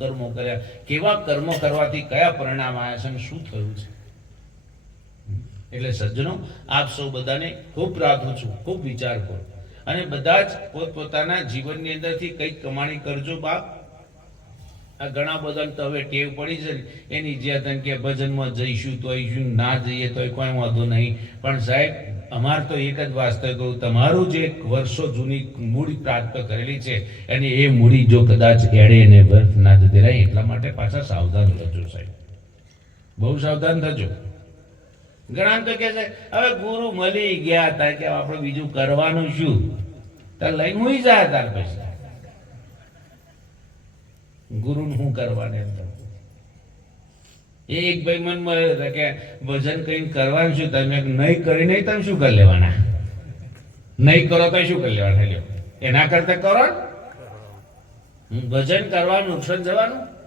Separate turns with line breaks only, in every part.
સત્કર્મો કર્યા. કેવા કર્મો કરવાથી કયા પરિણામ આવ્યા છે અને શું થયું છે? એટલે સજ્જનો આપ સૌ બધાને ખૂબ પ્રાર્થું છું ખૂબ વિચાર કરો. અને બધા જ પોતપોતાના જીવનની અંદરથી કંઈક કમાણી કરજો બાપ. આ ઘણા બધા તો હવે ટેવ પડી છે ને, એની જે હતા કે ભજનમાં જઈશું તો ના જઈએ તો કોઈ વાંધો નહીં. પણ સાહેબ અમાર તો એક જ વાસ્તવ કહું, તમારું જે વર્ષો જૂની મૂડી પ્રાપ્ત કરેલી છે, અને એ મૂડી જો કદાચ એડે ને બર્ફ ના જતી રહે, એટલા માટે પાછા સાવધાન રહેજો સાહેબ. બહુ સાવધાન થજો. ઘણા તો કે છે, હવે ગુરુ મળી ગયા હતા કે આપણે બીજું કરવાનું શું? તાર લઈને હું જાય તાર પછી. ગુરુનું શું કરવાને એમ. એ એક ભાઈ મન મળ્યો હતો કે ભજન કરીને કરવાનું શું તમે નહીં કરી નહીં તમે શું કરી લેવાના? નહીં કરો તો શું કરી લેવાના? લ્યો. એના કરતા કરો ને. હમ, ભજન કરવાનું નુકસાન જવાનું?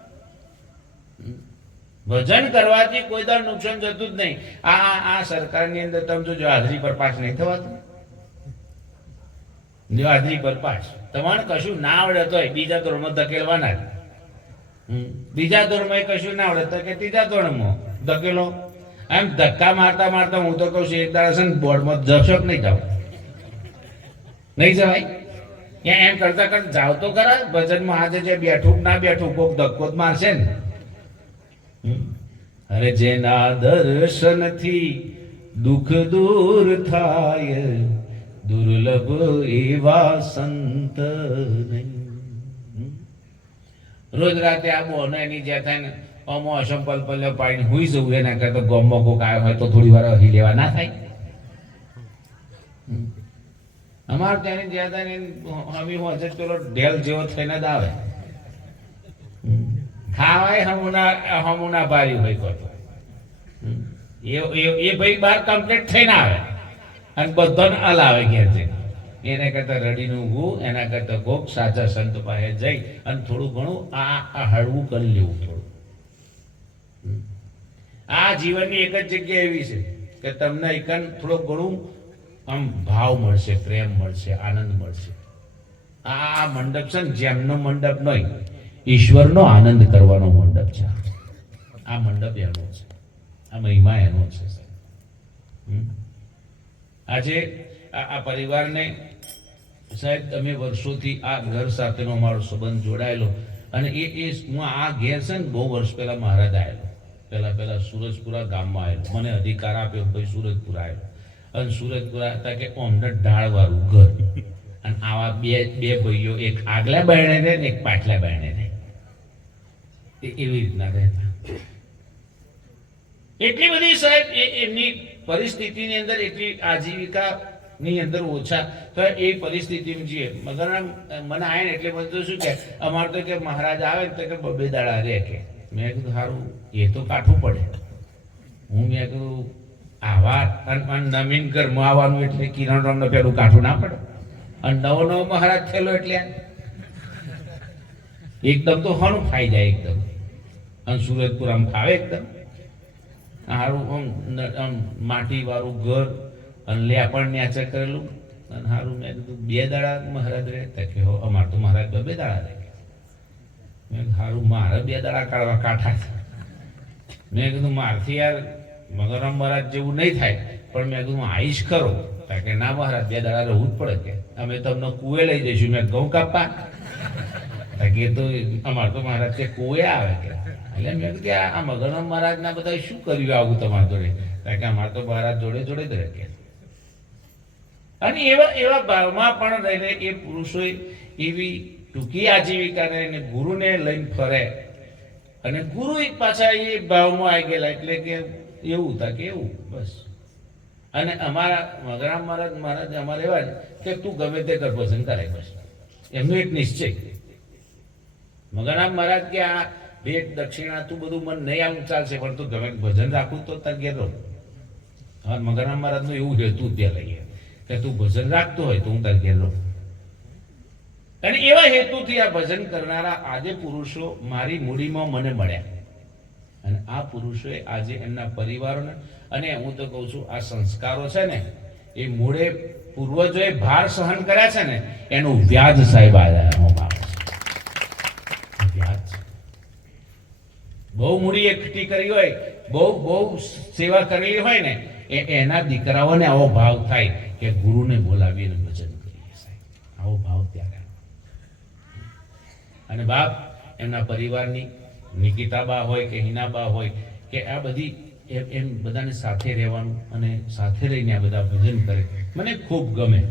વજન કરવાથી કોઈ દર નુકસાન જતું જ નહીં. આ આ- આ સરકારની અંદર તમે જોજો હાજરી પર પાસ નહીં થવાતું. જો હાજરી પર પાસ તમારે કશું ના આવડે તો બીજા ધોરણમાં ધકેલવાના જ. બીજા ધોરણમાં કશું ના આવડે. તો કે ત્રીજા ધોરણમાં. ધકેલો. એમ ધક્કા મારતા મારતા હું તો કહું છું, એક દાડા છે ને બોર્ડમાં જશો કે નહીં જાવ નહીં જવાય. એમ કરતા કરતા જાવ તો ખરા, ભજનમાં આજે જે બેઠું ના બેઠું કોક ધક્કો જ મારશે ને. અરે જેના દર્શનથી દુઃખ દૂર થાય, દુર્લભ એવા સંત નહીં. રોજ રાતે આ બોનો એની જ્યાં થાય ને, અમો અસંપલ પલ્લે પાડીને હુઈ જવું, એના કરતા ગોમમાં કોક આવ્યો હોય તો થોડી વાર હી લેવા ના થાય. અમારે ત્યાંની જ્યાં થાય ને, હમી હું હજે પેલો ઢેલ જેવો થઈને જ આવે. ખાવાય હમુના હમુના ભારી હોય કરતો. એ, એ- ભાઈ બાર કમ્પ્લીટ થઈને આવે અને બધાને હલાવે ઘેર છે એને કરતાં રડીનું ઊંઘવું એના કરતાં કોક સાચા સંત પાસે જઈ અને થોડું ઘણું આ આ હળવું કરી લેવું થોડું. આ જીવનની એક જ જગ્યા એવી છે કે તમને એકન થોડું ઘણું આમ ભાવ મળશે, પ્રેમ મળશે, આનંદ મળશે. આ મંડપ છે ને, જેમનો મંડપ નહીં, ઈશ્વરનો આનંદ કરવાનો મંડપ છે. આ મંડપ એનો છે. આ મહિમા એનો છે. આજે આ પરિવારને સાહેબ, તમે વર્ષોથી આ ઘર સાથેનો મારો સંબંધ જોડાયેલો અને એ એ હું આ ઘેર છે ને બહુ વર્ષ પહેલા મહારાજ આવેલો પહેલા પહેલા સુરજપુરા ગામમાં આવેલો મને અધિકાર આપ્યો ભાઈ સુરજપુરા આવેલો અને સુરજપુરા હતા કે ઓમને ઢાળવાળું ઘર. અને આવા બે બે ભાઈઓ એક આગલા બહેણે રહે ને એક પાછલા બહેણે રહે. એ એવી રીતના રહેતા. એટલી બધી સાહેબ, એ એમની પરિસ્થિતિની અંદર એટલી આજીવિકા ની અંદર ઓછા. તો એ પરિસ્થિતિમાં છીએ મગર મને આવે ને એટલે મને તો શું કે, અમારે તો કે મહારાજ આવે તો કે બબે દાડા રે કે મેં કીધું સારું એ તો કાઠું પડે. હું મેં કીધું, આવા અને નવીન ઘરમાં આવવાનું એટલે કિરણ રામનો પેલું કાઠું ના પડે. અને નવો નવો મહારાજ થયેલો એટલે એકદમ તો હણું ખાઈ જાય એકદમ. અને સુરતપુર આમ ખાવે એકદમ. હારું, આમ, ન- આમ માટી વાળું ઘર અને લે આપણને આચર કરેલું અને હારું, મેં કીધું, બે દાડા મહારાજ રહે. તો કે, હો, અમાર તો મહારાજ બે બે દાડા રહે. મેં સારું મારે બે દાડા કાઢવા કાંઠા છે. મેં કીધું, મારથી યાર, મગરમ મહારાજ જેવું નહીં થાય. પણ મેં કીધું, આઈશ ખરો તો કે, ના મહારાજ, બે દાડા રહેવું જ પડે કે. અમે તમને કુએ લઈ જઈશું. મેં ઘઉં કાપા કે, તો અમાર તો મહારાજ કે કુએ આવે કે. એટલે મેં કીધું આ મગરામ મગરમ મહારાજ ના બધા શું કર્યું આવું તમારા જોડે? કારણ કે, અમારે તો મહારાજ જોડે જોડે જ રહે કે. અને એવા એવા ભાવમાં પણ રહીને એ પુરુષોએ એવી ટૂંકી આજીવિકા રહીને ગુરુને લઈને ફરે. અને ગુરુ પાછા એ ભાવમાં આવી ગયેલા એટલે કે એવું હતા કે એવું, બસ. અને અમારા મગરામ મહારાજ મહારાજ અમારે એવા કે તું ગમે તે કર પસંદ કરે બસ. એમનો એક નિશ્ચય. મગરામ મહારાજ કે આ ભેટ દક્ષિણા, તું બધું મન નહીં આવું ચાલશે, પણ તું ગમે ભજન રાખું તો તાર ઘેર રહું. હા, મગરામ મહારાજનું એવું હેતુ ત્યાં લઈએ કે તું ભજન રાખતો હોય તો હું તારી ઘેર અને એવા હેતુથી આ ભજન કરનારા આજે પુરુષો મારી મૂડીમાં મને મળ્યા. અને આ પુરુષોએ આજે એમના પરિવારોને, અને હું તો કહું છું આ સંસ્કારો છે ને, એ મૂળે પૂર્વજોએ ભાર સહન કર્યા છે ને, એનું વ્યાજ સાહેબ આજે વ્યાજ બહુ મૂડી એકઠી કરી હોય, બહુ બહુ સેવા કરેલી હોય ને એ એના દીકરાઓને આવો ભાવ થાય કે ગુરુને બોલાવીને ભજન કરીએ સાહેબ. આવો ભાવ ત્યારે. અને બાપ, એમના પરિવારની, નિકિતાબા હોય કે હિનાબા હોય, કે આ બધી એમ બધાને સાથે રહેવાનું અને સાથે રહીને આ બધા ભજન કરે. મને ખૂબ ગમે.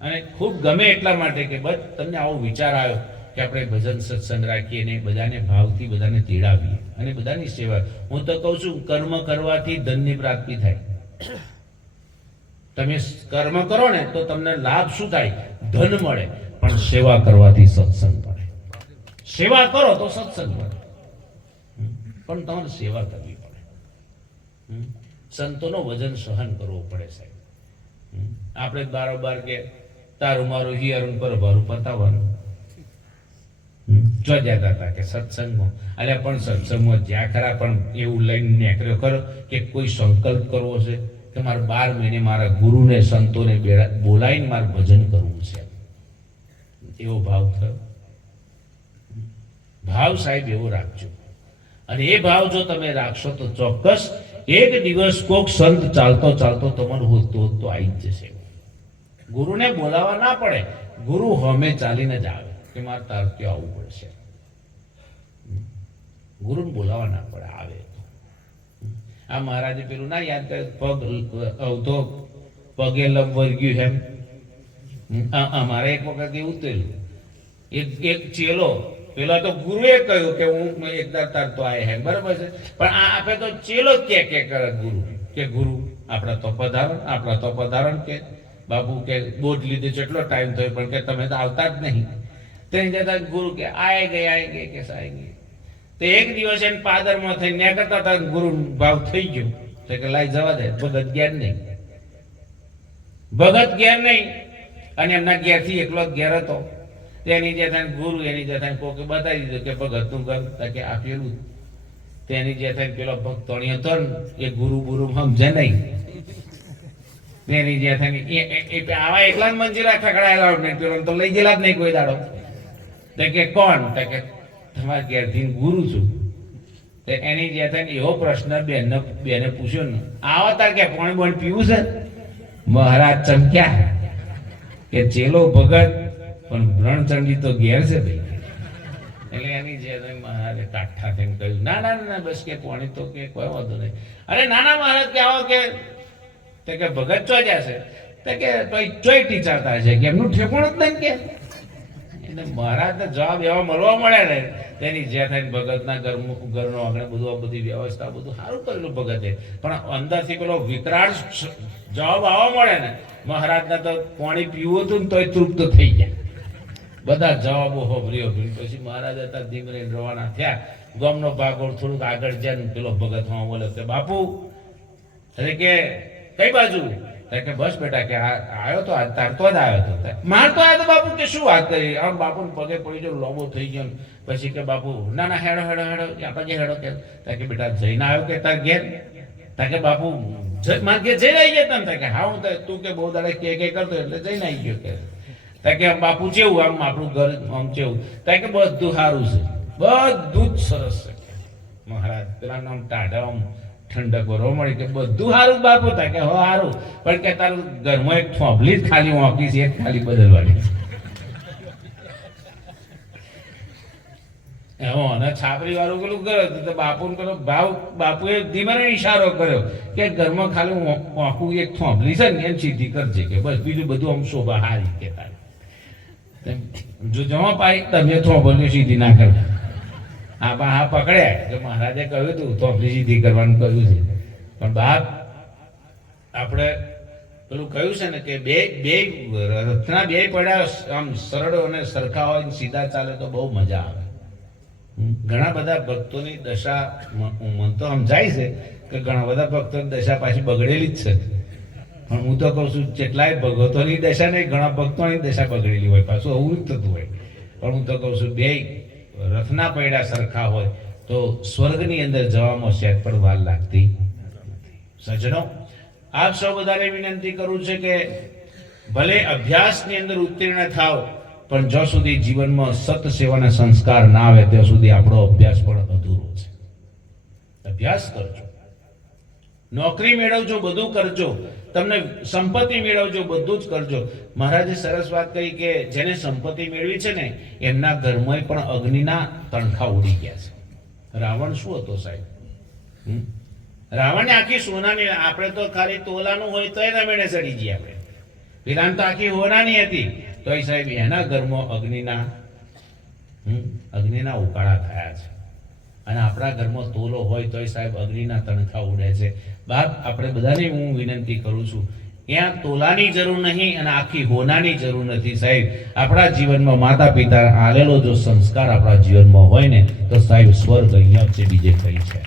અને ખૂબ ગમે એટલા માટે કે બસ તમને આવો વિચાર આવ્યો. કે આપણે ભજન સત્સંગ રાખીએ ને બધાને ભાવથી બધાને તેડાવીએ અને બધાની સેવા. હું તો કહું છું, કર્મ કરવાથી ધનની પ્રાપ્તિ થાય. તમે કર્મ કરો ને તો તમને લાભ શું થાય? ધન મળે, પણ સેવા કરવાથી સત્સંગ મળે. સેવા કરો તો સત્સંગ મળે. પણ તમારે સેવા કરવી પડે. સંતોનો વજન સહન કરવો પડે સાહેબ. આપણે બારોબાર કે, તારું મારું હિયારું પર ભારું પતાવવાનું. જો જતા હતા કે સત્સંગમાં, અલ્યા પણ સત્સંગમાં જ્યાં ખરા, પણ એવું લઈને નીકળ્યો ખરો કે કોઈ સંકલ્પ કરવો છે કે મારે બાર મહિને મારા ગુરુને, સંતોને બોલાવીને મારે ભજન કરવું છે? એવો ભાવ થયો. ભાવ સાહેબ એવો રાખજો. અને એ ભાવ જો તમે રાખશો તો ચોક્કસ એક દિવસ કોક સંત ચાલતો ચાલતો તમારું હોતો તો આવી જ જશે. ગુરુને બોલાવવા ના પડે. ગુરુ હમે ચાલીને જ આવે. કે મારે તાર ક્યાં આવવું પડશે. ગુરુને બોલાવવાના પડે આવે. આ મહારાજે પેલું ના યાદ કરે, પગ અવધો, પગે લવ વર્ગ્યું એમ. અમારે એક વખત એવું થયેલું. એક એક ચેલો, પેલા તો ગુરુએ કહ્યું કે હું એકદા તાર તો આય હે, બરાબર છે? પણ આ આપે તો ચેલો કે કે કરે ગુરુ. કે ગુરુ, આપણા તો પધારણ આપણા તો પધારણ કે. બાપુ કે બોધ લીધે જેટલો ટાઈમ થયો પણ કે તમે તો આવતા જ નહીં. તેની જતા ગુરુ કે આય ગઈ, આય કે ગઈ. તે એક દિવસ એને પાદરમાં થઈને ન્યા કરતા હતા ગુરુ ભાવ થઈ ગયો. તો કે લાઈ જવા દે, ભગત ઘેર નહીં. ભગત ઘેર નહીં. અને એમના ઘેરથી એકલો ઘેર હતો. તેની જે થાય ગુરુ, એની જે થાય કોકે બતાવી દીધું કે ભગતનું ઘર કે આપેલું તેની જે. થાય પેલો ભક્ત તણી હતો ને, એ ગુરુ ગુરુ સમજે નહીં. તેની જે થાય એ- આવા એકલા જ મંજીરા ખકડાયેલા પેલો તો લઈ ગયેલા જ નહીં કોઈ દાડો. તો કે કોણ? તો કે તમારા ઘેરથી ગુરુ છું. તો એની જે થાય એવો પ્રશ્ન બેનને બેને પૂછ્યો ને આવો તાર કે પાણી બોલ પીવું છે? મહારાજ ચમક્યા કે ચેલો ભગત પણ બ્રણચંડી તો ઘેર છે ભાઈ. એટલે એની જે મહારાજે કાઠા થઈને કહ્યું ના ના, ના બસ કે પાણી તો કે કોઈ વાંધો નહીં. અરે નાના મહારાજ કે આવો કે તો કે ભગત ચોજ્યા છે તો કે ચોઈ ટીચર થાય છે કે એમનું ઠેકોણ જ નહીં કે? એટલે મહારાજને જવાબ એવા મળવા મળે ને, તેની જે થાય ભગતના ઘર ઘરનો આગળ બધું, આ બધી વ્યવસ્થા બધું સારું કરેલું ભગતે. પણ અંદરથી પેલો વિકરાળ જવાબ આવવા મળે ને, મહારાજને તો પાણી પીવું હતું ને તોય તૃપ્ત થઈ ગયા. બધા જવાબો હોભરી હોભરી પછી મહારાજ હતા, ધીમે રહીને રવાના થયા. ગામનો ભાગોળ થોડુંક આગળ જાય પેલો ભગતમાં બોલે બાપુ એટલે કે, કઈ બાજુ? કે બસ બેટા કે આવ્યો તો આજ તારતો જ આવ્યો તો મારતો આવ્યો તો બાપુ કે શું વાત કરી? આમ બાપુ પગે પડી ગયો, લોબો થઈ ગયો. પછી કે બાપુ, ના ના, હેડો હેડો હેડો. આપણે જે હેડો કે. કે બેટા જઈને આવ્યો કે તાર ઘેર? તા કે બાપુ માર ઘેર જઈને આવી ગયા તને? કે હા, હું તો કે બહુ દાડે કે કે કરતો એટલે જઈને આવી ગયો કે. તા કે બાપુ જેવું, આમ આપણું ઘર આમ કેવું તા કે બધું સારું છે. બધું જ સરસ છે. મહારાજ પેલા નામ ટાઢા આમ ઠંડક ભરવા મળી કે બધું સારું બાપુ થાય કે, હો સારું પણ કે તારું ઘરમાં એક ફોબલી જ ખાલી વાંકી છે ખાલી બદલવાની. એમાં અને છાપરી વાળું પેલું કર્યો તો બાપુ પેલો ભાવ, બાપુએ ધીમે ઈશારો કર્યો કે ઘરમાં ખાલી વાંકું એક થોભલી છે ને એમ સીધી કરજે કે બસ બીજું બધું આમ શોભા હારી કે તારે. જો જમા પાઈ તમે થોભલી સીધી ના કરતા. આ બા પકડ્યા કે મહારાજે કહ્યું હતું તો સીધી કરવાનું કહ્યું છે. પણ બાપ, આપણે પેલું કહ્યું છે ને કે બે બે રથના બે પડ્યા આમ સરળ અને સરખા હોય સીધા ચાલે તો બહુ મજા આવે. ઘણા બધા ભક્તોની દશા મન તો સમજાય છે કે ઘણા બધા ભક્તોની દશા પાછી બગડેલી જ છે. પણ હું તો કહું છું, જેટલાય ભગવતોની દશા નહીં, ઘણા ભક્તોની દશા બગડેલી હોય, પાછું આવું જ થતું હોય. પણ હું તો કહું છું બે રથના પૈડા સરખા હોય તો સ્વર્ગની અંદર જવામાં સેટ પણ વાર લાગતી. સજ્જનો આપ સૌ બધાને વિનંતી કરું છે કે ભલે અભ્યાસની અંદર ઉત્તીર્ણ થાવ પણ જ્યાં સુધી જીવનમાં સત સેવાના સંસ્કાર ના આવે, ત્યાં સુધી આપણો અભ્યાસ પણ અધૂરો છે અભ્યાસ કરજો નોકરી મેળવજો, બધું કરજો. તમને સંપત્તિ મેળવજો, બધું જ કરજો. મહારાજે સરસ વાત કહી કે જેને સંપત્તિ મેળવી છે ને, એમના ઘરમાં પણ અગ્નિના તણખા ઉડી ગયા છે. રાવણ શું હતો સાહેબ? રાવણને આખી સોનાની, આપણે તો ખાલી તોલાનું હોય તો એના મેળે સડી જઈએ આપણે. પેલાને તો આખી હોનાની હતી. તો સાહેબ એના ઘરમાં અગ્નિના અગ્નિના ઉકાળા થયા છે. અને આપણા ઘરમાં તોલો હોય તોય સાહેબ અગ્નિના તણખા ઉડે છે. બાપ, આપણે બધાને હું વિનંતી કરું છું ત્યાં તોલાની જરૂર નહીં અને આખી હોનાની જરૂર નથી સાહેબ. આપણા જીવનમાં માતા પિતા આલેલો જો સંસ્કાર આપણા જીવનમાં હોય ને, તો સાહેબ સ્વર્ગ અહીંયા છે, બીજે કઈ છે.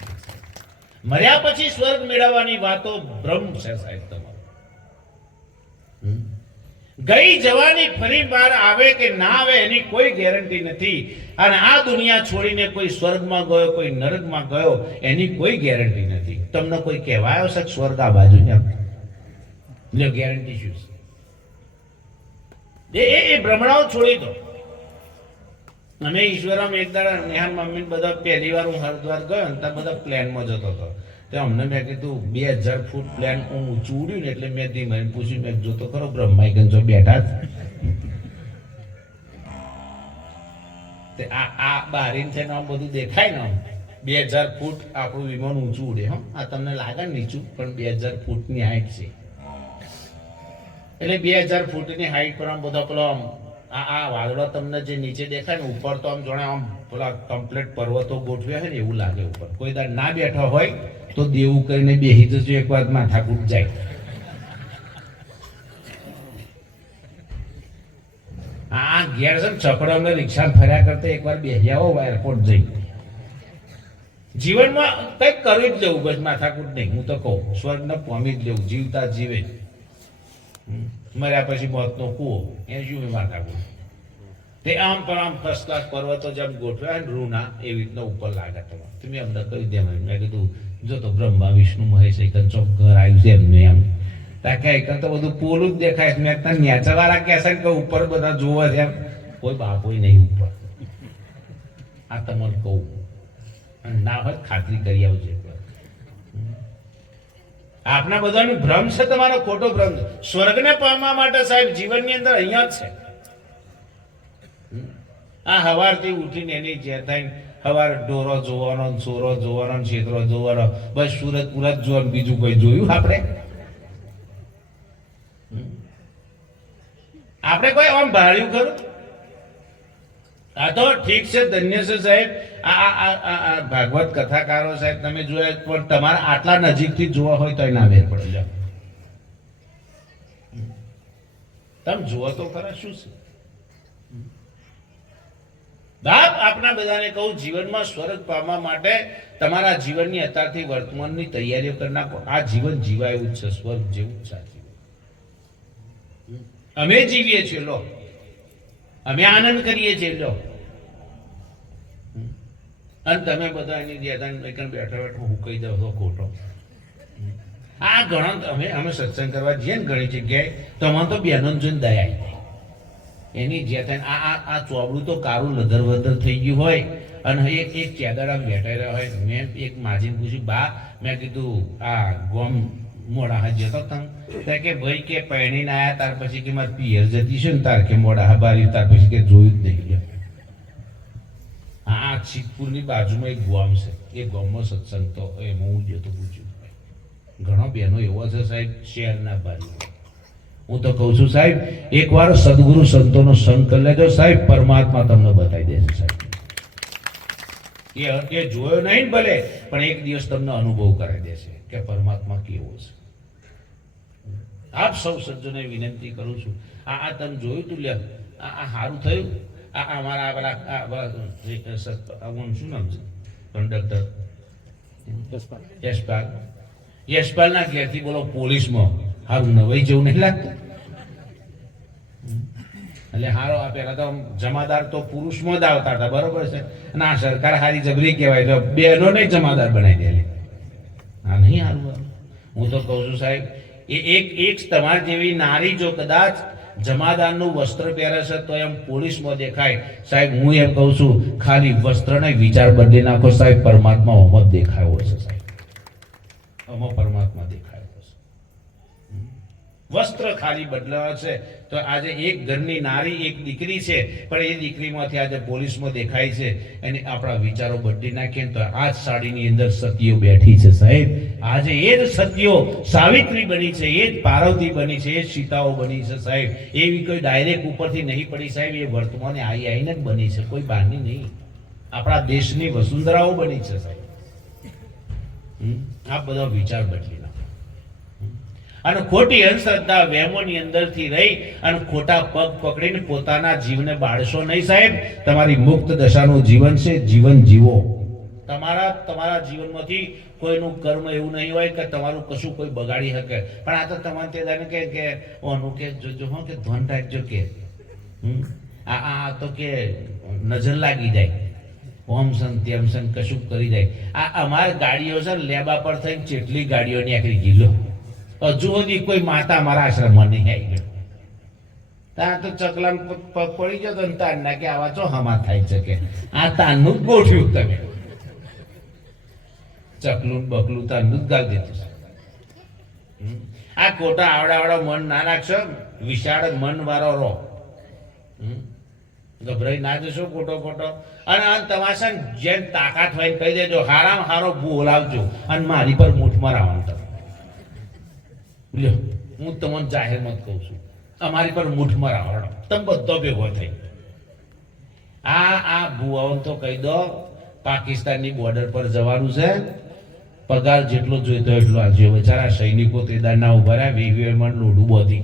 મર્યા પછી સ્વર્ગ મેળવવાની વાતો ભ્રમ છે સાહેબ તમારો? ગઈ જવાની ફરી બહાર આવે કે ના આવે એની કોઈ ગેરંટી નથી. અને આ દુનિયા છોડીને કોઈ સ્વર્ગમાં ગયો, કોઈ નરકમાં ગયો, એની કોઈ ગેરંટી નથી. તમને કોઈ કહેવાયો છે સ્વર્ગ આ બાજુ લ્યો ગેરંટી શું છે? એ, એ- ભ્રમણાઓ છોડી દો. અમે ઈશ્વરમ એક દાડા નેહાન મમ્મી બધા પહેલી વાર હું હરિદ્વાર ગયો ને ત્યાં બધા પ્લેનમાં જતો હતો. તો અમને મેં કીધું, બે હજાર ફૂટ પ્લેન હું ઊંચું ઉડ્યું ને એટલે મેં ધીમે પૂછ્યું, મેં જોતો ખરો બ્રહ્માઈ જો બેઠા જ. તે આ આ બારીન છે ને બધું દેખાય ને બે હજાર ફૂટ આપણું વિમાન ઊંચું ઉડે, હો. આ તમને લાગે નીચું, પણ બે હજાર ફૂટની હાઈટ છે. એટલે બે હજાર ફૂટની હાઈટ પર આમ બધા પેલો આમ, આ આ વાદળો તમને જે નીચે દેખાય ને, ઉપર તો આમ જોણે આમ પેલા કમ્પ્લેટ પર્વતો ગોઠવ્યા હોય ને એવું લાગે ઉપર. કોઈ દાડ ના બેઠો હોય તો દેવું કરીને બેસી જજો એક વાર માથાકૂટ જાય. આ ઘેર છે છકડામાં રિક્ષા ફર્યા કરતા એકવાર બેસી આવો એરપોર્ટ જઈ. જીવનમાં કંઈક કરી જ લેવું બસ માથાકૂટ નહીં હું તો કહું, સ્વર્ગને પામી જ લેવું, જીવતા જીવે. મર્યા પછી મોતનો કૂવો. એ શું માથાકૂટ. તે આમ પણ આમ ફર્સ્ટ ક્લાસ પર્વતો જેમ ગોઠવ્યા ને રૂના એવી રીતના ઉપર લાગે તમારે. તમે અમને કહી દે મેં કીધું, જો તો બ્રહ્મા, વિષ્ણુ, મહેશ, એક ચોક ઘર આવ્યું છે એમને એમ. તાકે એક તો બધું પોલું જ દેખાય છે. મેં તને નેચરવાળા કહેશે ને કે ઉપર બધા જોવે છે એમ. કોઈ બાપોય નહીં ઉપર. આ તમને કહું. અને ના હોય ખાતરી કરી આવજો આપના બધાનું ભ્રમ છે તમારો? ખોટો ભ્રમ સ્વર્ગને પામવા માટે સાહેબ જીવનની અંદર અહીંયા જ છે. આ હવારથી ઉઠીને એની જે થાય. હવાર ઢોરો જોવાનો સોરો જોવાનો છેતરો જોવાનો. બસ સુરત પુરત જોવાનું બીજું કોઈ જોયું આપણે? આપણે કોઈ આમ ભાળ્યું ખરું? આ તો ઠીક છે, ધન્ય છે સાહેબ. આ આ ભાગવત કથાકારો સાહેબ, તમે જોયા પણ તમારે આટલા નજીકથી જોવા હોય તો ના વેર પડે. જાવ તમે જુઓ તો ખરા, શું છે? બાપ, આપના બધાને કહું, જીવનમાં સ્વર્ગ પામવા માટે તમારા જીવનની અત્યારથી વર્તમાનની તૈયારીઓ કરી નાખો. આ જીવન જીવાય છે, સ્વર્ગ જેવું છે અમે જીવીએ છીએ, લો. અમે આનંદ કરીએ છીએ, લો. અને તમે બધા એની જેદાન બેઠા બેઠા હું કહી દઉં, તો ખોટો. આ ઘણા અમે અમે સત્સંગ કરવા જઈએ ને ઘણી જગ્યાએ, તો અમારે તો બહેનો જોઈને દયા આવી. એની જે થાય આ આ આ ચોબડું તો કારું લધર વધર થઈ ગયું હોય. અને હવે એક એક આમ બેઠાઈ રહ્યા હોય. મેં એક માજીને પૂછ્યું, બા, મેં કીધું, આ ગોમ મોડા હા જતો તમ? ત્યાં કે, ભાઈ કે પરણીને આવ્યા તાર પછી કે મારે પિયર જતી છે ને, તાર કે મોડા હા બારી તાર પછી કે જોયું જ નહીં. આ આ બાજુમાં એક ગોમ છે. એ ગોમમાં સત્સંગ તો એમાં હું જતો પૂછ્યું. ઘણો બહેનો એવો છે સાહેબ શહેરના બાજુ હું તો કહું છું સાહેબ એકવાર સદગુરુ સંતોનો સંગ કરી લેજો. સાહેબ પરમાત્મા તમને બતાવી દેશે સાહેબ. એ એ જોયો નહીં ભલે પણ એક દિવસ તમને અનુભવ કરાવી દેશે કે પરમાત્મા કેવો છે. આપ સૌ સજ્જનોને વિનંતી કરું છું આ આ તમે જોયું તું લે આ આ સારું થયું? આ આ અમારા પેલા આ પેલા સત- શું નામ છે? કંડક્ટર? યશપાલ. યશપાલના ઘેરથી બોલો પોલીસમાં. હારું નવાઈ જેવું નહીં લાગતું. એટલે હારો આ પેલા તો જમાદાર તો પુરુષમાં જ આવતા હતા, બરોબર છે? અને આ સરકાર હારી જબરી કહેવાય તો બહેનો નહીં જમાદાર બનાવી દે આ નહીં હારું. હું તો કહું છું સાહેબ, એ એક એક તમારી જેવી નારી જો કદાચ જમાદારનું વસ્ત્ર પહેરે છે તો એમ પોલીસમાં દેખાય. સાહેબ, હું એમ કહું છું, ખાલી વસ્ત્રને વિચાર બદલી નાખો સાહેબ, પરમાત્મા ઓમ દેખાયો છે સાહેબ. આમાં પરમાત્મા દેખાયો. વસ્ત્ર ખાલી બદલાવા છે. તો આજે એક ઘરની નારી, એક દીકરી છે, પણ એ દીકરીમાંથી આજે પોલીસમાં દેખાય છે. અને આપણા વિચારો બદલી નાખીએ તો આ જ સાડીની અંદર સતીઓ બેઠી છે, સાહેબ. આજે એ જ સતીઓ સાવિત્રી બની છે, એ જ પાર્વતી બની છે, એ સીતાઓ બની છે, સાહેબ. એવી કોઈ ડાયરેક્ટ ઉપરથી નહીં પડી, સાહેબ. એ વર્તમાને આવી આવીને જ બની છે, કોઈ બહારની નહીં. આપણા દેશની વસુંધરાઓ બની છે, સાહેબ? આ બધો વિચાર બદલી અને ખોટી અંધશ્રદ્ધા વહેમોની અંદરથી રહી અને ખોટા પગ પકડીને પોતાના જીવને બાળશો નહીં સાહેબ. તમારી મુક્ત દશાનું જીવન છે, જીવન જીવો. તમારા તમારા જીવનમાંથી કોઈનું કર્મ એવું નહીં હોય કે તમારું કશું કોઈ બગાડી શકે. પણ આ તો તમારે તે દાને કે કે, ઓનું કે જોજો હો, કે ધ્યાન રાખજો કે? આ આ તો કે નજર લાગી જાય. ઓમ સન તેમ સન કશું કરી જાય. આ અમારી ગાડીઓ છે લેબા પર થઈને ચેટલી ગાડીઓ નીકળી ગઈ, લો. હજુ હજી કોઈ માતા મારા આશ્રમમાં નહીં આવી ગયો ત્યાં તો ચકલામ પડી ગયો તો ને તાર ના કે આવા ચો હમા થાય છે કે? આ તાનનું જ ગોઠવ્યું તમે. ચકલું બકલું તાનનું જ ગાલ દીધું આ ખોટા આવડાવડા મન ના નાખશો વિશાળ મન વાળો રહો. ગભરાઈ ના જશો ખોટો ખોટો. અને તમાશા જેમ તાકાત હોય કહી દેજો, હારામ હારો બોલાવજો અને મારી પર મૂઠ મરાવાનું તમે. લ્યો હું તમને જાહેરમાં કહું છું અમારી પર મૂઠમાં મરાવડો તમે બધો ભેગો થઈ આ આ ભુવાઓને તો કહી દો, પાકિસ્તાનની બોર્ડર પર જવાનું છે, પગાર જેટલો જોઈતો એટલો આજે બચારા સૈનિકો તે દારના ઊભા રહ્યા વીવીએમાં લોઢું બોધી.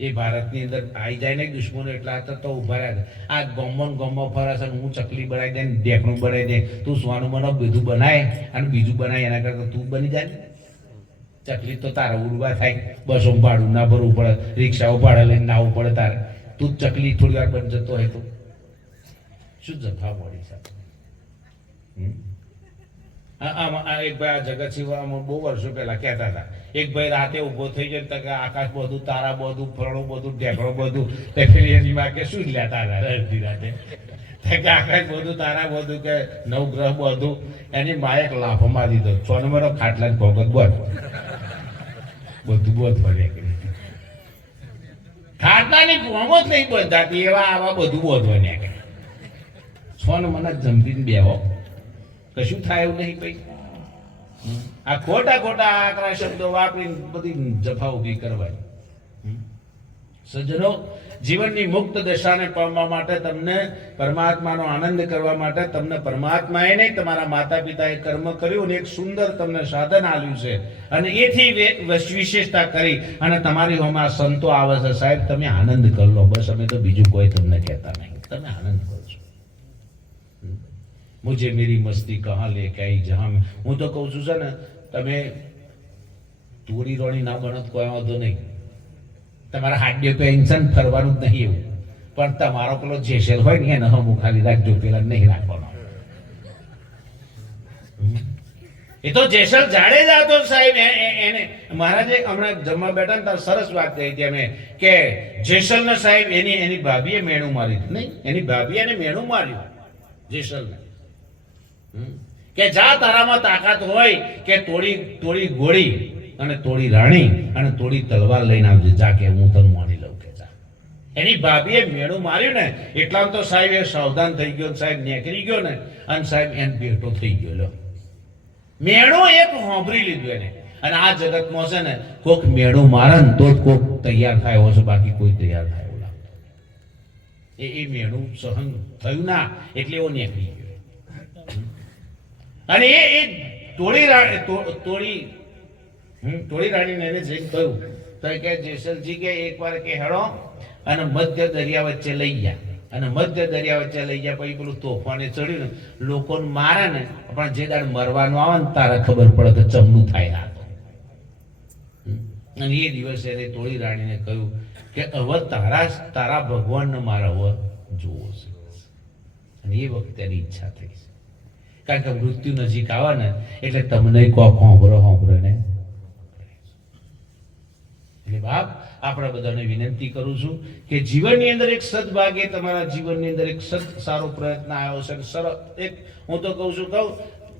એ ભારતની અંદર આવી જાય ને દુશ્મનો એટલા હતા તો ઊભા રહ્યા આ ગોમન ગોમો ફરાશે હું ચકલી બનાવી દે ને, ઢેકણું બનાવી દે, તું સોનું બનાવ બીજું બનાય, અને બીજું બનાય, એના કરતા તું બની જાય ચકલી તો તારે ઉડવા થાય. બસો ભાડું ના ભરવું પડે. રિક્ષાઓ ભાડે લઈને ના આવવું પડે તારે. તું ચકલી થોડી વાર બની જતો હોય તો. શું જથા મળી સાથે આમાં એક ભાઈ આ જગતસિંહ આમાં બહુ વર્ષો પહેલા કહેતા હતા. એક ભાઈ રાતે ઊભો થઈ જાય તકે આકાશ બધું, તારા બધું, ફળો બધું ઢેકણો બધું. તે પેલી કે શું લેતા હતા? અડધી રાતે. કે આકાશ બધું, તારા બધું કે નવગ્રહ બધું. એની માએ એક લાફો મારી દીધો. છ નંબર ખાટલા ભોગત બોલ બધું બોધ ફરે ખાટલાની ભોમો જ નહીં બંધાતી એવા આવા બધું બોધવા ને છોન મને જમીન બેહો. કશું થાય એવું નહીં ભાઈ આ ખોટા ખોટા આકરા શબ્દો વાપરીને બધી જફા ઊભી કરવાની. સજ્જનો જીવનની મુક્ત દશાને પામવા માટે તમને પરમાત્માનો આનંદ કરવા માટે તમને પરમાત્માએ નહીં, તમારા માતા પિતાએ કર્મ કર્યું અને એક સુંદર તમને સાધન આવ્યું છે. અને એથી વિશેષતા કરી અને તમારી હોમાં સંતો આવે છે. સાહેબ, તમે આનંદ કરી. લો બસ અમે તો બીજું કોઈ તમને કહેતા નહીં. તમે આનંદ કરો છો. મુજે મેરી મસ્તી કહા લે કઈ જહાં હું તો કહું છું, છે ને, તમે તોડી રોણી ના બનત કોઈ વાંધો નહીં. તમારા હાડ્યો તો ઇન્સાન ફરવાનું જ નહીં એવું. પણ તમારો પેલો જેસેલ હોય ને, એને હમું ખાલી રાખજો, પેલા નહીં રાખવાનો. એ તો જેસલ જાડેજા હતો સાહેબ. એને મહારાજે હમણાં જમવા બેઠા ને, તાર સરસ વાત કહી હતી અમે કે જેસલ સાહેબ એની એની ભાભીએ મેણું માર્યું નહીં? એની ભાભીએ એને મેણું માર્યું, જેસલને. કે જા તારામાં તાકાત હોય કે તોડી તોડી ગોળી. અને થોડી રાણી અને થોડી તલવાર લઈને આવજે. જા કે હું તને માની લઉં કે જા. એની ભાભીએ મેળું માર્યું ને એટલામાં તો સાહેબ એ સાવધાન થઈ ગયો સાહેબ નેકરી ગયો ને, અને સાહેબ એને બેઠો થઈ ગયો. લો મેળું એક હોંભરી લીધું એને. અને આ જગતમાં છે ને, કોક મેળું મારે ને તો કોક તૈયાર થાય એવો છે, બાકી કોઈ તૈયાર થાય એવું લાગતું એ એ મેળું સહન થયું ના, એટલે એવો નેકરી ગયો. અને એ એ તોડી રાણી તોડી તોડી રાણીને એને જઈને કહ્યું, તો એ કે જેસલજી કે એકવાર કે હેડો અને મધ્ય દરિયા વચ્ચે લઈ ગયા અને મધ્ય દરિયા વચ્ચે લઈ ગયા પછી પેલું તોફાને ચડ્યું ને, લોકોને મારે ને, પણ જે દાડ મરવાનું આવે ને, તારે ખબર પડે કે ચમનું થાય આ અને એ દિવસે એને ટોળી રાણીને કહ્યું કે, હવે તારા તારા ભગવાનને મારે હવે જોવો છે. અને એ વખતે એની ઈચ્છા થઈ છે. કારણ કે મૃત્યુ નજીક આવે ને, એટલે તમને કોઈ હોંભરો હોંભરો ને એટલે બાપ, આપણા બધાને વિનંતી કરું છું કે જીવનની અંદર એક સદભાગે તમારા જીવનની અંદર એક સદ સારો પ્રયત્ન આવ્યો છે સરળ એક હું તો કહું છું, કહું,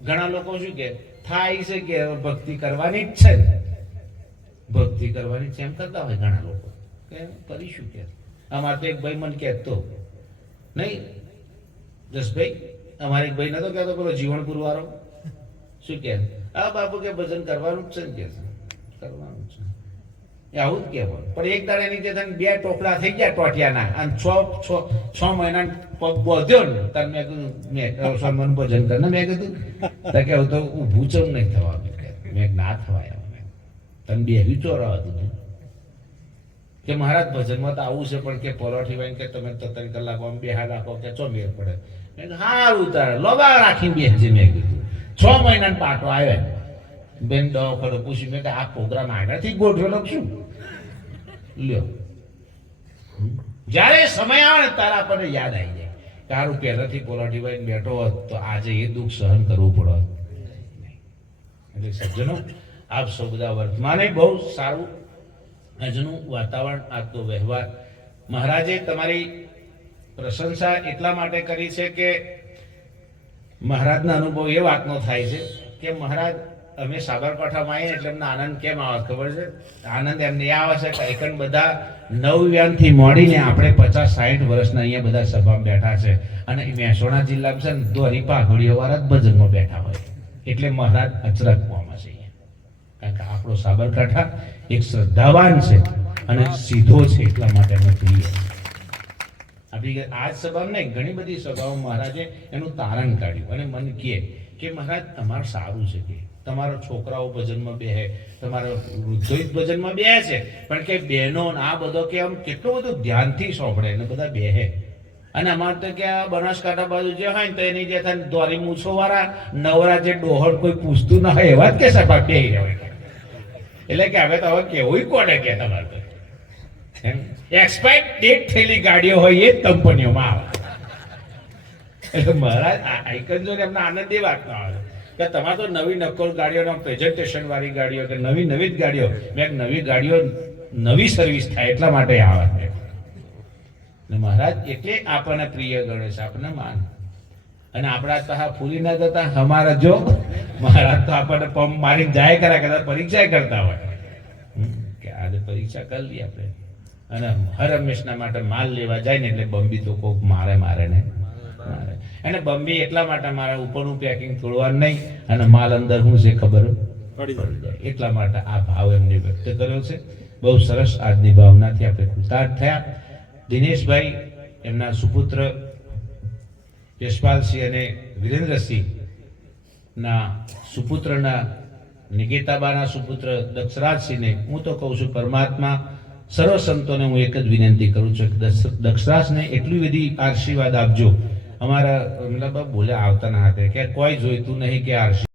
ઘણા લોકો શું કે, થાય છે કે ભક્તિ કરવાની જ છે. ભક્તિ કરવાની છે એમ કરતા હોય ઘણા લોકો. કે કરીશું કે? અમારે તો એક ભાઈ મને કહેતો, નહીં, જસભાઈ, અમારે એક ભાઈ નતો કહેતો, પેલો જીવન પુરવારો શું કે? આ બાપુ, કે ભજન કરવાનું જ છે ને કે. કરવાનું આવું જ કહેવાય પણ એક દાડે નીચે તને બે ટોકડા થઈ ગયા ટોટિયાના અને છ છ છ મહિના પગ બોધ્યો ને તને મેં કીધું, મેં સન્માન ભજન કર મેં કીધું તો કે તો ઊભું ચમ નહીં થવા મેં ના થવાય મેં તને બે વિચોરા હતું કે મહારાજ ભજનમાં તો આવું છે, પણ કે પરોઠી વાઈને કે તમે તો ત્રણ કલાક આમ બેહા રાખો કે ચો મેર પડે? મેં સારું તારે લોબા રાખી બેસજે, મેં કીધું. છ મહિના પાટો આવ્યો બેન દવાખાને પૂછ્યું, મેં આ પ્રોગ્રામ આગળથી ગોઠવેલો શું લ્યો. જ્યારે સમય આવે ને તારા આપણને યાદ આવી જાય. તારું પહેલાથી વાઈને બેઠો હોત, તો આજે એ દુઃખ સહન કરવું પડે. એટલે સજ્જનો, આપ સૌ બધા વર્તમાને બહુ સારું આજનું વાતાવરણ, આજનો વ્યવહાર. મહારાજે તમારી પ્રશંસા એટલા માટે કરી છે કે મહારાજના અનુભવ એ વાતનો થાય છે કે મહારાજ અમે સાબરકાંઠામાં આવીએ એટલે અમને આનંદ કેમ આવે ખબર છે? આનંદ એમને આવે છે કે બધા નવવ્યાનથી મોડીને આપણે પચાસ સાઠ વર્ષના અહીંયા બધા સભામાં બેઠા છે. અને મહેસાણા જિલ્લામાં છે ને દોરી પાઘડીઓ વાળા જ ભજનમાં બેઠા હોય. એટલે મહારાજ અચરક પામે છે કારણ કે આપણો સાબરકાંઠા એક શ્રદ્ધાવાન છે અને સીધો છે એટલા માટે અમે પ્રિય. આપણી આ સભામાં નહીં, ઘણી બધી સભાઓ મહારાજે એનું તારણ કાઢ્યું. અને મને કહે કે મહારાજ, તમારું સારું છે કે તમારો છોકરાઓ ભજનમાં બેહે તમારો વૃદ્ધો ભજનમાં બેહે છે. પણ કે બહેનો આ બધો કે આમ કેટલું બધું ધ્યાનથી સોંપડે ને બધા બેહે અને અમારે તો કે આ બનાસકાંઠા બાજુ જે હોય ને તો એની જે થાય દોરી મૂછો વાળા નવરા જે ડોહર કોઈ પૂછતું ના હોય, એવા જ કે સભા રહેવાય એટલે કે હવે તો હવે કેવું કોને કે તમારે તો. એક્સપાયર ડેટ થયેલી ગાડીઓ હોય એ કંપનીઓમાં આવે. એટલે મહારાજ આઈકન જો એમને આનંદ એ વાતનો આવે. કે તમારે તો નવી નક્કોર ગાડીઓના પ્રેઝન્ટેશન વાળી ગાડીઓ કે નવી નવી જ ગાડીઓ. મેં નવી ગાડીઓ, નવી સર્વિસ થાય એટલા માટે આવે ને મહારાજ, એટલે આપણને પ્રિય ગણે છે આપણને માન. અને આપણા તો હા ફૂલી ના જતા, અમારા જો. મહારાજ તો આપણને પંપ મારી જાય કર્યા કદાચ પરીક્ષા કરતા હોય. કે આજે પરીક્ષા કરી લઈએ આપણે. અને હર હંમેશના માટે માલ લેવા જાય ને એટલે બંબી તો કોક મારે મારે ને. અને બંબી એટલા માટે મારે ઉપરનું પેકિંગ તોડવાનું નહીં અને માલ અંદર શું છે ખબર? એટલા માટે આ ભાવ એમને વ્યક્ત કર્યો છે. બહુ સરસ આજની ભાવનાથી આપણે કૃતાર્થ થયા. દિનેશભાઈ એમના સુપુત્ર યશપાલસિંહ અને વિરેન્દ્રસિંહના સુપુત્રના નિકેતાબાના સુપુત્ર દક્ષરાજસિંહને હું તો કહું છું પરમાત્મા સર્વ સંતોને હું એક જ વિનંતી કરું છું કે દક્ષરાજને એટલી બધી આશીર્વાદ આપજો અમારા મતલબ બોલે આવતા ના હાથે કે કોઈ જોઈતું નહીં કે આશીર્વાદ